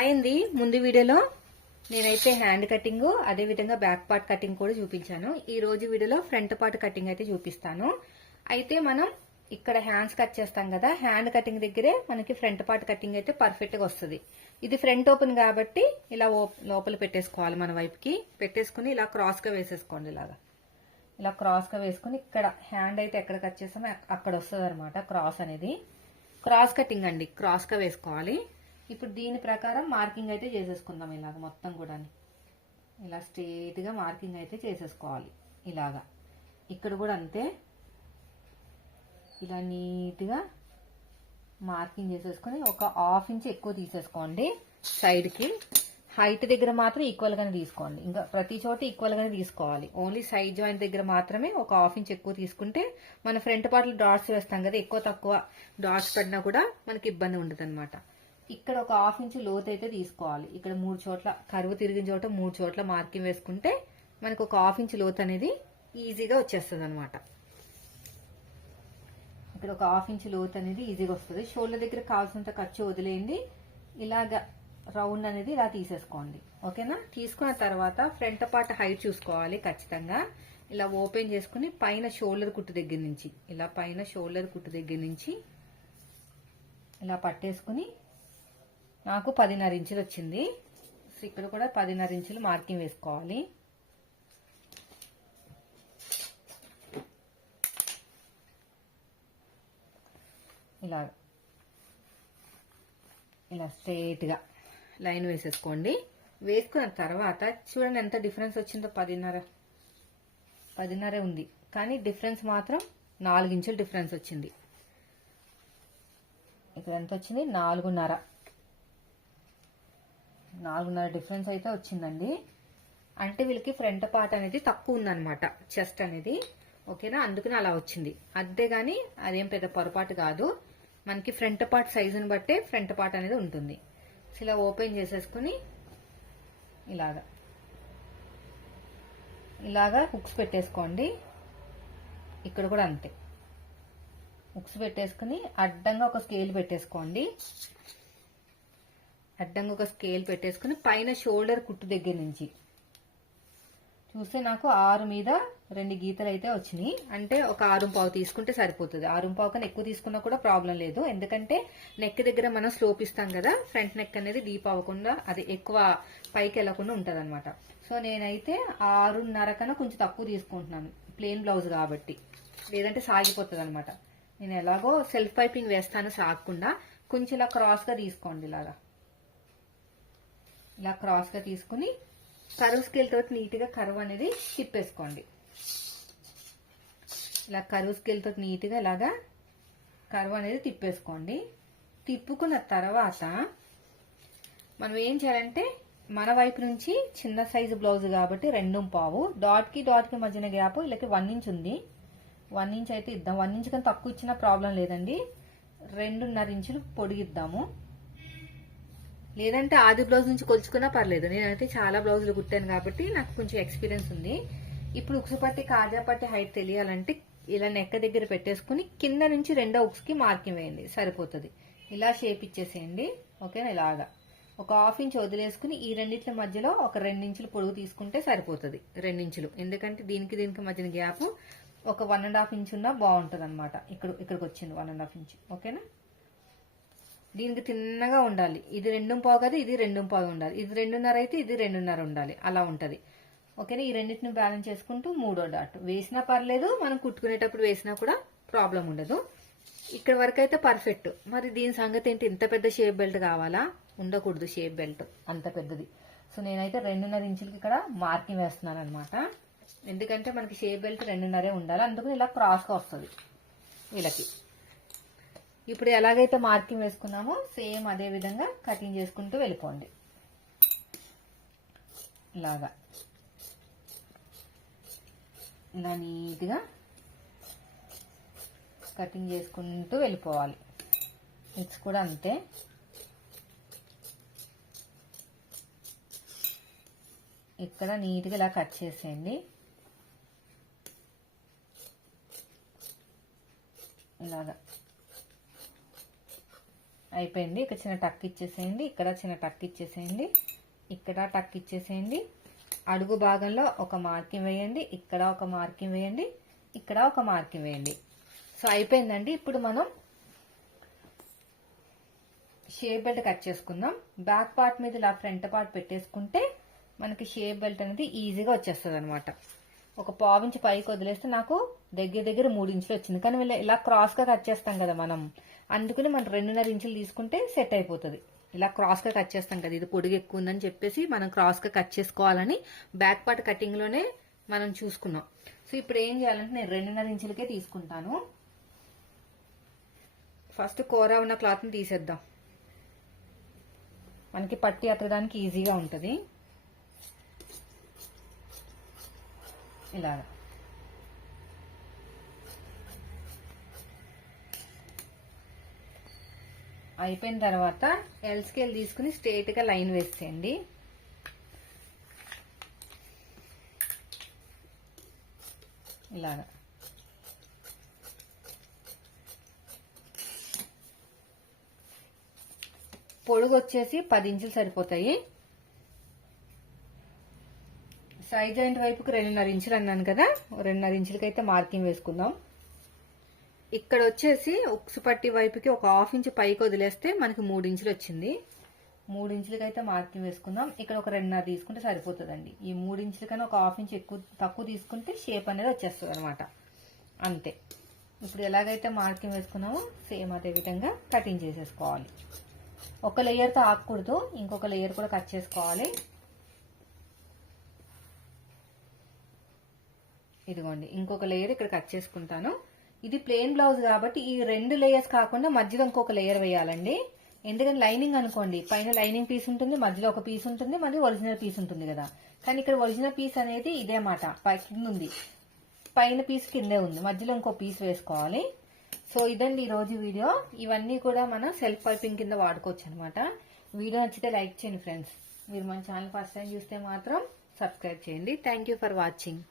అయింది ముందు వీడియోలో. నేనైతే హ్యాండ్ కటింగ్ అదే విధంగా బ్యాక్ పార్ట్ కటింగ్ కూడా చూపించాను. ఈ రోజు వీడియోలో ఫ్రంట్ పార్ట్ కటింగ్ అయితే చూపిస్తాను. అయితే మనం ఇక్కడ హ్యాండ్స్ కట్ చేస్తాం కదా హ్యాండ్ కటింగ్ దగ్గరే మనకి ఫ్రంట్ పార్ట్ కటింగ్ అయితే పర్ఫెక్ట్గా వస్తుంది. ఇది ఫ్రంట్ ఓపెన్ కాబట్టి ఇలా లోపల పెట్టేసుకోవాలి మన వైపుకి. పెట్టేసుకుని ఇలా క్రాస్గా వేసేసుకోండి ఇలాగా. ఇలా క్రాస్గా వేసుకుని ఇక్కడ హ్యాండ్ అయితే ఎక్కడ కట్ చేస్తామో అక్కడ వస్తుంది అనమాట క్రాస్ అనేది. క్రాస్ కటింగ్ అండి క్రాస్గా వేసుకోవాలి. ఇప్పుడు దీని ప్రకారం మార్కింగ్ అయితే చేసేసుకుందాం ఇలాగ మొత్తం కూడా ఇలా స్ట్రేట్గా మార్కింగ్ అయితే చేసేసుకోవాలి ఇలాగా. ఇక్కడ కూడా అంతే. ఇలా నీట్గా మార్కింగ్ చేసేసుకొని ఒక హాఫ్ ఇంచ్ ఎక్కువ తీసేసుకోండి సైడ్కి. హైట్ దగ్గర మాత్రం ఈక్వల్గానే తీసుకోండి. ఇంకా ప్రతి చోట ఈక్వల్గానే తీసుకోవాలి. ఓన్లీ సైడ్ జాయింట్ దగ్గర మాత్రమే ఒక హాఫ్ ఇంచ్ ఎక్కువ తీసుకుంటే మన ఫ్రంట్ పార్ట్లో డాట్స్ వేస్తాం కదా ఎక్కువ తక్కువ డాట్స్ పడినా కూడా మనకి ఇబ్బంది ఉండదు ఇక్కడ ఒక హాఫ్ ఇంచ్ లోతు అయితే తీసుకోవాలి. ఇక్కడ మూడు చోట్ల కరువు తిరిగిన చోట మూడు చోట్ల మార్కింగ్ వేసుకుంటే మనకు ఒక హాఫ్ ఇంచ్ లోతు అనేది ఈజీగా వచ్చేస్తుంది అనమాట ఇక్కడ ఒక హాఫ్ ఇంచ్ లోత్ అనేది ఈజీగా వస్తుంది. షోల్డర్ దగ్గర కావాల్సినంత ఖర్చు వదిలేయండి. ఇలాగ రౌండ్ అనేది ఇలా తీసేసుకోండి. ఓకేనా? తీసుకున్న తర్వాత ఫ్రంట్ పార్ట్ హైట్ చూసుకోవాలి ఖచ్చితంగా. ఇలా ఓపెన్ చేసుకుని పైన షోల్డర్ కుట్టు దగ్గర నుంచి ఇలా పైన షోల్డర్ కుట్టు దగ్గర నుంచి ఇలా పట్టేసుకుని నాకు పదిన్నర ఇంచులు వచ్చింది. సో ఇక్కడ కూడా పదిన్నర ఇంచులు మార్కింగ్ వేసుకోవాలి. ఇలా ఇలా స్ట్రైట్గా లైన్ వేసేసుకోండి. వేసుకున్న తర్వాత చూడండి ఎంత డిఫరెన్స్ వచ్చిందో పదిన్నర. పదిన్నర ఉంది. కానీ డిఫరెన్స్ మాత్రం నాలుగు ఇంచులు డిఫరెన్స్ వచ్చింది. ఇక్కడ ఎంత వచ్చింది? నాలుగున్నర. నాలుగున్నర డిఫరెన్స్ అయితే వచ్చిందండి. అంటే వీళ్ళకి ఫ్రంట్ పార్ట్ అనేది తక్కువ ఉందనమాట చెస్ట్ అనేది. ఓకేనా? అందుకని అలా వచ్చింది. అంతేగాని అదేం పెద్ద పొరపాటు కాదు. మనకి ఫ్రంట్ పార్ట్ సైజుని బట్టే ఫ్రంట్ పార్ట్ అనేది ఉంటుంది. ఇలా ఓపెన్ చేసేసుకుని ఇలాగా. ఇలాగా హుక్స్ పెట్టేసుకోండి. ఇక్కడ కూడా అంతే. హుక్స్ పెట్టేసుకుని అడ్డంగా ఒక స్కేల్ పెట్టేసుకోండి. అడ్డంగా ఒక స్కేల్ పెట్టేసుకుని పైన షోల్డర్ కుట్టు దగ్గర నుంచి. చూస్తే నాకు ఆరు మీద రెండు గీతలు అయితే వచ్చినాయి. అంటే ఒక ఆరు పావు తీసుకుంటే సరిపోతుంది. ఆరు పావు కన్నా ఎక్కువ తీసుకున్నా కూడా ప్రాబ్లం లేదు. ఎందుకంటే నెక్ దగ్గర మనం స్లోప్ ఇస్తాం కదా ఫ్రంట్ నెక్ అనేది డీప్ అవ్వకుండా అది ఎక్కువ పైకి వెళ్ళకుండా ఉంటుంది అనమాట సో నేనైతే ఆరున్నర కన్నా కొంచెం తక్కువ తీసుకుంటున్నాను. ప్లెయిన్ బ్లౌజ్ కాబట్టి. లేదంటే సాగిపోతుంది అనమాట నేను ఎలాగో సెల్ఫ్ పైపింగ్ వేస్తాను సాగకుండా. కొంచెం ఇలా క్రాస్గా తీసుకోండి ఇలాగా. ఇలా క్రాస్గా తీసుకుని కరువు స్కేల్ తోటి నీట్గా కరువు అనేది తిప్పేసుకోండి. ఇలా కరువు స్కేల్ తోటి నీట్గా ఇలాగా కరువు అనేది తిప్పేసుకోండి. తిప్పుకున్న తర్వాత మనం ఏం చేయాలంటే మన వైపు నుంచి చిన్న సైజు బ్లౌజ్ కాబట్టి రెండు పావు డాట్కి డాట్కి మధ్యన గ్యాప్ ఇలాకి వన్ ఇంచ్ ఉంది. వన్ ఇంచ్ అయితే ఇద్దాం. వన్ ఇంచ్ కన్నా తక్కువ ఇచ్చినా ప్రాబ్లం లేదండి. రెండున్నర ఇంచులు పొడిగిద్దాము. లేదంటే ఆది బ్లౌజ్ నుంచి కొలుచుకున్నా పర్లేదు. నేనైతే చాలా బ్లౌజులు కుట్టాను కాబట్టి నాకు కొంచెం ఎక్స్పీరియన్స్ ఉంది. ఇప్పుడు ఉక్సు పట్టి కాజా పట్టి హైట్ తెలియాలంటే ఇలా నెక్క దగ్గర పెట్టేసుకుని కింద నుంచి రెండో ఉక్స్కి మార్కింగ్ వేయండి. సరిపోతుంది. ఇలా షేప్ ఇచ్చేసేయండి. ఓకేనా? ఇలాగా. ఒక హాఫ్ ఇంచ్ వదిలేసుకుని ఈ రెండింటి మధ్యలో ఒక రెండించులు పొడుగు తీసుకుంటే సరిపోతుంది. రెండించులు. ఎందుకంటే దీనికి దీనికి మధ్యన గ్యాప్ ఒక వన్ అండ్ హాఫ్ ఇంచ్ ఉన్నా బాగుంటుంది అనమాట ఇక్కడ ఇక్కడికి వచ్చింది వన్ అండ్ హాఫ్ ఇంచ్ ఓకేనా? దీనికి తిన్నగా ఉండాలి. ఇది రెండు పావు కదా ఇది రెండు పావు ఉండాలి. ఇది రెండున్నర అయితే ఇది రెండున్నర ఉండాలి. అలా ఉంటది. ఓకేనా? ఈ రెండింటిని బ్యాలెన్స్ చేసుకుంటూ మూడో డాట్ వేసినా పర్లేదు మనం కుట్టుకునేటప్పుడు వేసినా కూడా ప్రాబ్లం ఉండదు. ఇక్కడ వరకు అయితే పర్ఫెక్ట్ మరి దీని సంగతి ఏంటి? ఇంత పెద్ద షేప్ బెల్ట్ కావాలా? ఉండకూడదు షేప్ బెల్ట్ అంత పెద్దది. సో నేనైతే రెండున్నర ఇంచులకి ఇక్కడ మార్కింగ్ వేస్తున్నాను అనమాట ఎందుకంటే మనకి షేప్ బెల్ట్ రెండున్నరే ఉండాలి. అందుకని ఇలా క్రాస్గా వస్తుంది. వీళ్ళకి. ఇప్పుడు ఎలాగైతే మార్కింగ్ వేసుకున్నామో సేమ్ అదే విధంగా కటింగ్ చేసుకుంటూ వెళ్ళిపోండి. ఇలాగా. ఇలా నీట్గా కటింగ్ చేసుకుంటూ వెళ్ళిపోవాలి. మిక్స్ కూడా అంతే. ఇక్కడ నీట్గా ఇలా కట్ చేసేయండి. ఇలాగా. అయిపోయింది. ఇక్కడ చిన్న టక్ ఇచ్చేసేయండి. ఇక్కడ చిన్న టక్ ఇచ్చేసేయండి. ఇక్కడ టక్ ఇచ్చేసేయండి. అడుగు భాగంలో ఒక మార్కింగ్ వేయండి. ఇక్కడ ఒక మార్కింగ్ వేయండి. ఇక్కడ ఒక మార్కింగ్ వేయండి. సో అయిపోయిందండి. ఇప్పుడు మనం షేప్ బెల్ట్ కట్ చేసుకుందాం. బ్యాక్ పార్ట్ మీద ఇలా ఫ్రంట్ పార్ట్ పెట్టేసుకుంటే మనకి షేప్ బెల్ట్ అనేది ఈజీగా వచ్చేస్తుంది అనమాట ఒక పావు పైకి వదిలేస్తే నాకు దగ్గర దగ్గర మూడు ఇంచులు వచ్చింది. కానీ వీళ్ళు ఇలా క్రాస్గా కట్ చేస్తాం కదా మనం. అందుకని మనం రెండున్నర ఇంచులు తీసుకుంటే సెట్ అయిపోతుంది. ఇలా క్రాస్గా కట్ చేస్తాం కదా ఇది పొడుగు ఎక్కువ ఉందని చెప్పేసి మనం క్రాస్గా కట్ చేసుకోవాలని బ్యాక్ పార్ట్ కటింగ్లోనే మనం చూసుకున్నాం. సో ఇప్పుడు ఏం చేయాలంటే నేను రెండున్నర ఇంచులకే తీసుకుంటాను. ఫస్ట్ కూర ఉన్న క్లాత్ని తీసేద్దాం. మనకి పట్టి అత్తడానికి ఈజీగా ఉంటుంది. ఇలాగా. అయిపోయిన తర్వాత ఎల్ స్కేల్ తీసుకుని స్ట్రేట్గా లైన్ వేసేయండి. ఇలాగా. పొడుగు వచ్చేసి పది ఇంచులు సరిపోతాయి. సైజ్ అయిన వైపుకి రెండున్నర ఇంచులు అన్నాను కదా రెండున్నర ఇంచులకి అయితే మార్కింగ్ వేసుకుందాం. ఇక్కడ వచ్చేసి ఉక్సు పట్టి వైపుకి ఒక హాఫ్ ఇంచ్ పైకి వదిలేస్తే మనకి మూడు ఇంచులు వచ్చింది. మూడు ఇంచులకి అయితే మార్కింగ్ వేసుకుందాం. ఇక్కడ ఒక రెండున్నర తీసుకుంటే సరిపోతుందండి. ఈ మూడు ఇంచుల కన్నా ఒక హాఫ్ ఇంచ్ ఎక్కువ తక్కువ తీసుకుంటే షేప్ అనేది వచ్చేస్తుంది అనమాట అంతే. ఇప్పుడు ఎలాగైతే మార్కింగ్ వేసుకున్నామో సేమ్ అదే విధంగా కటింగ్ చేసేసుకోవాలి. ఒక లేయర్తో ఆకూడదు. ఇంకొక లేయర్ కూడా కట్ చేసుకోవాలి. ఇదిగోండి. ఇంకొక లేయర్ ఇక్కడ కట్ చేసుకుంటాను. ఇది ప్లెయిన్ బ్లౌజ్ కాబట్టి ఈ రెండు లేయర్స్ కాకుండా మధ్యలో ఇంకొక లేయర్ వేయాలండి. ఎందుకంటే లైనింగ్ అనుకోండి పైన లైనింగ్ పీస్ ఉంటుంది మధ్యలో ఒక పీస్ ఉంటుంది మళ్ళీ ఒరిజినల్ పీస్ ఉంటుంది కదా. కానీ ఇక్కడ ఒరిజినల్ పీస్ అనేది ఇదే మాట పై కింద ఉంది. పైన పీస్ కిందే ఉంది మధ్యలో ఇంకో పీస్ వేసుకోవాలి. సో ఇదండి ఈ రోజు వీడియో. ఇవన్నీ కూడా మనం సెల్ఫ్ పైపింగ్ కింద వాడుకోవచ్చు అనమాట వీడియో నచ్చితే లైక్ చేయండి ఫ్రెండ్స్. మీరు మన ఛానల్ ఫస్ట్ టైం చూస్తే మాత్రం సబ్స్క్రైబ్ చేయండి. Thank for watching